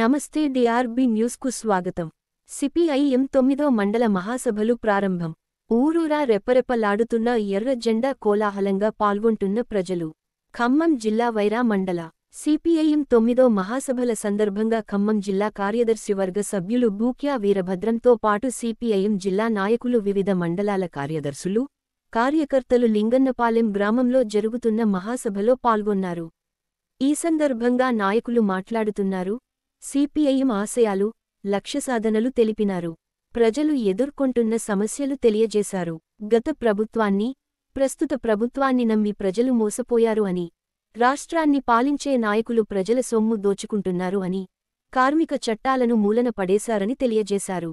నమస్తే డిఆర్బి న్యూస్కు స్వాగతం. సిపిఐఎం 9వ మండల మహాసభలు ప్రారంభం. ఊరూరా రెప్పరెప్పలాడుతున్న ఎర్ర జెండా కోలాహలంగా పాల్గొంటున్న ప్రజలు. ఖమ్మం జిల్లా వైరా మండల సిపిఐఎం 9వ మహాసభల సందర్భంగా ఖమ్మం జిల్లా కార్యదర్శి వర్గ సభ్యులు బూక్యా వీరభద్రంతో పాటు సిపిఐఎం జిల్లా నాయకులు వివిధ మండలాల కార్యదర్శులు, కార్యకర్తలు లింగన్నపాలెం గ్రామంలో జరుగుతున్న మహాసభలో పాల్గొన్నారు. ఈ సందర్భంగా నాయకులు మాట్లాడుతున్నారు. సిపిఐఎం ఆశయాలు, లక్ష్య సాధనలు తెలిపినారు. ప్రజలు ఎదుర్కొంటున్న సమస్యలు తెలియజేశారు. గత ప్రభుత్వాన్ని, ప్రస్తుత ప్రభుత్వాన్ని నమ్మి ప్రజలు మోసపోయారు అని, రాష్ట్రాన్ని పాలించే నాయకులు ప్రజల సొమ్ము దోచుకుంటున్నారు అని, కార్మిక చట్టాలను మూలన పడేశారని తెలియజేశారు.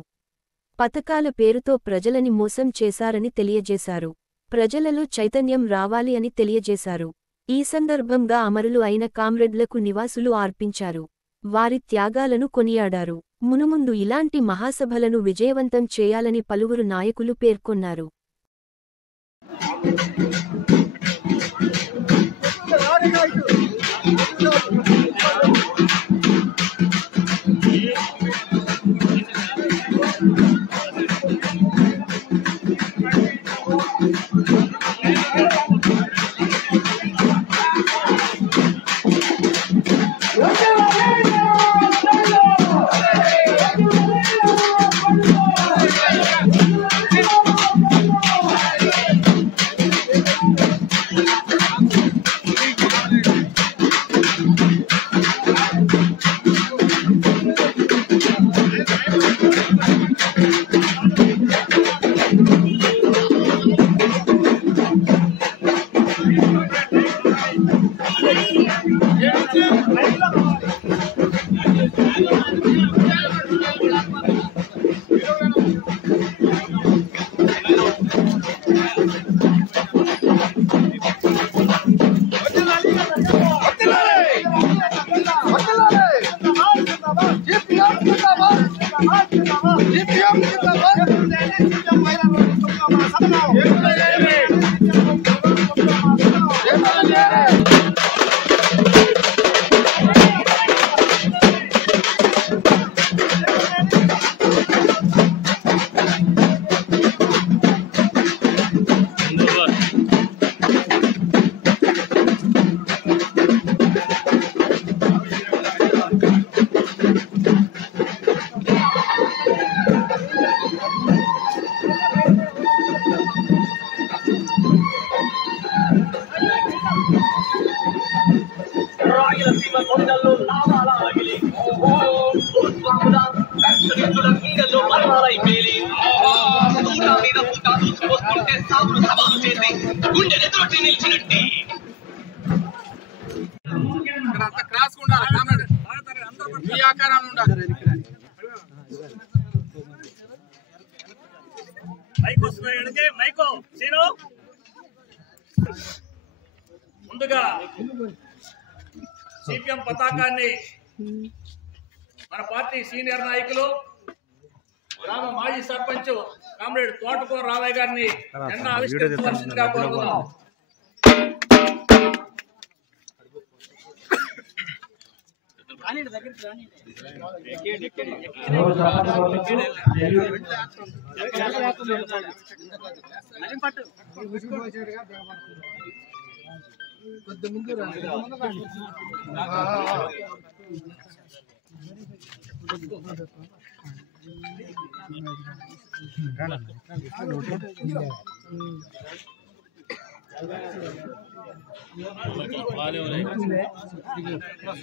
పథకాల పేరుతో ప్రజలని మోసం చేశారని తెలియజేశారు. ప్రజలలో చైతన్యం రావాలి అని తెలియజేశారు. ఈ సందర్భంగా అమరులు అయిన కామ్రేడ్లకు నివాసులు అర్పించారు. వారి త్యాగాలను కొనియాడారు. మునుముందు ఇలాంటి మహాసభలను విజయవంతం చేయాలని పలువురు నాయకులు పేర్కొన్నారు. ముందుగా సిపిఎం పతాకాన్ని మన పార్టీ సీనియర్ నాయకులు గ్రామ మాజీ సర్పంచ్ కామ్రేడ్ తోటకూర రావయ్య గారిని జెండా ఆవిష్కరించవలసిందిగా కోరుతున్నాం.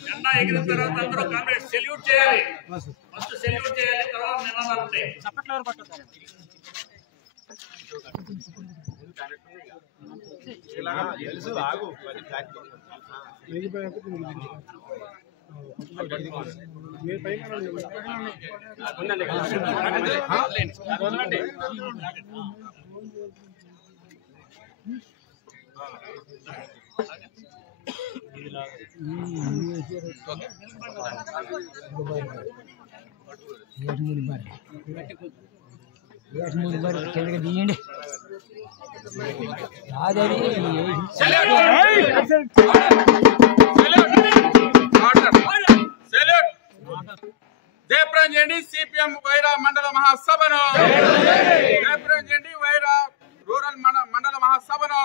జెండా ఎగిరిన తర్వాత అందరూ కామ్రేడ్ సెల్యూట్ చేయాలి. ఫస్ట్ సెల్యూట్ చేయాలి, తర్వాత నినాదాలు ఉంటాయి. Salute! జయప్రదం చేయండి సిపిఎం వైరా మండల మహాసభను, జయప్రదం చేయండి వైరా రూరల్ మండల మహాసభను.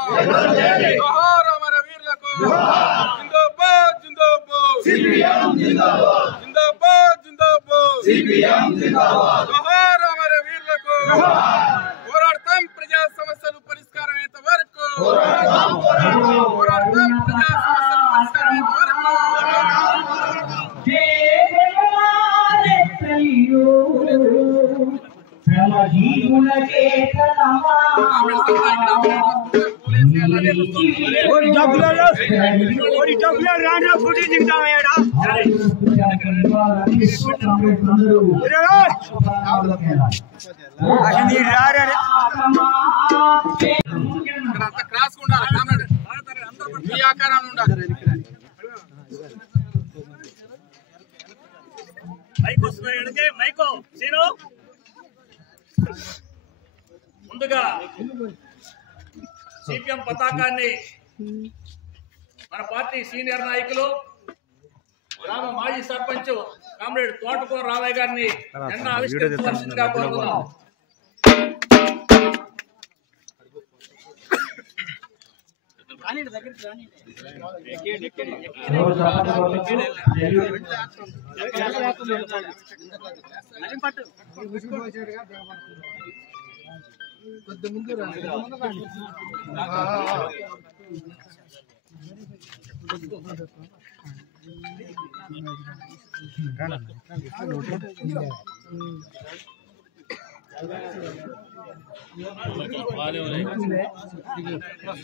జోహార్ అమర వీరులకు, జిందాబాద్ జిందాబాద్, జిందాబాద్ జిందాబాద్, జోహార్ అమర వీరులకు. పోరాడతాం ప్రజా సమస్యలు పరిష్కారం అయ్యేంత వరకు, పోరాడతాం ప్రజా సమస్యలు పరిష్కారం అయ్యేంత వరకు. క్రాస్ ఉండాలి, మీ ఆకారాలు ఉండాలి. మైక్ వస్తున్నాయి, మైకో సీను. ముందుగా సిపిఎం పతాకాన్ని మన పార్టీ సీనియర్ నాయకులు గ్రామ మాజీ సర్పంచ్ కామ్రేడ్ తోటకూర రావయ్య గారిని జెండా ఆవిష్కరించవలసిందిగా కోరుతున్నాం.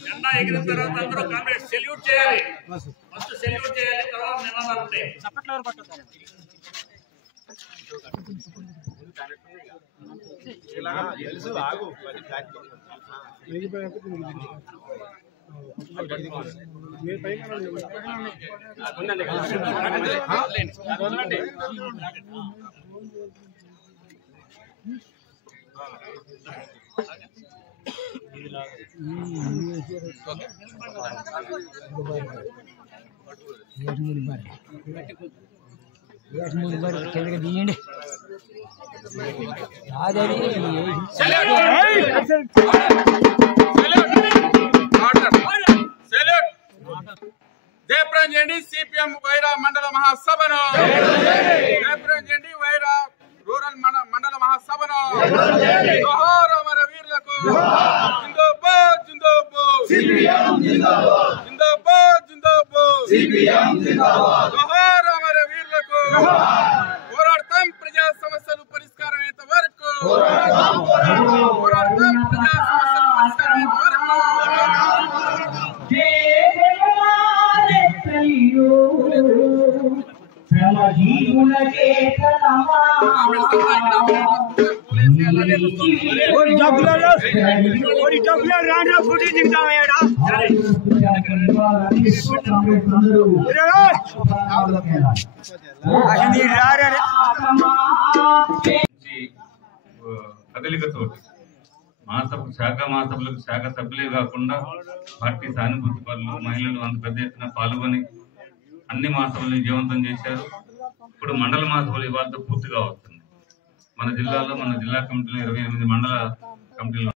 జెండా ఎగిరిన తర్వాత అందరూ కామ్రేడ్ సెల్యూట్ చేయాలి. ఫస్ట్ సెల్యూట్ చేయాలి, తర్వాత నినాదాలు ఉంటాయి. తీయండి జయప్రదం చేయండి సిపిఎం వైరా మండల మహాసభను, జయప్రదం చేయండి వైరా రూరల్ మండల మహాసభను. జోహార్ అమర వీరులకు, జిందాబాద్ జిందాబాద్, జిందాబాద్ జిందాబాద్, జోహార్ అమర వీరులకు. పోరాడతాం ప్రజా సమస్యలు పరిష్కారం అయ్యేంత వరకు, పోరాడతాం ప్రజా సమస్యలు పరిష్కారం అయ్యేంత వరకు. కదలికతో మహాసభకు శాఖ మహాసభలకు శాఖ సభ్యులే కాకుండా పార్టీ సానుభూతి పనులు మహిళలు అంత పెద్ద ఎత్తున పాల్గొని అన్ని మహాసభలను విజయవంతం చేశారు. ఇప్పుడు మండల మహాసభలు ఇవాళ పూర్తిగా వస్తుంది. మన జిల్లాలో మన జిల్లా కమిటీలో 28 మండల కమిటీలు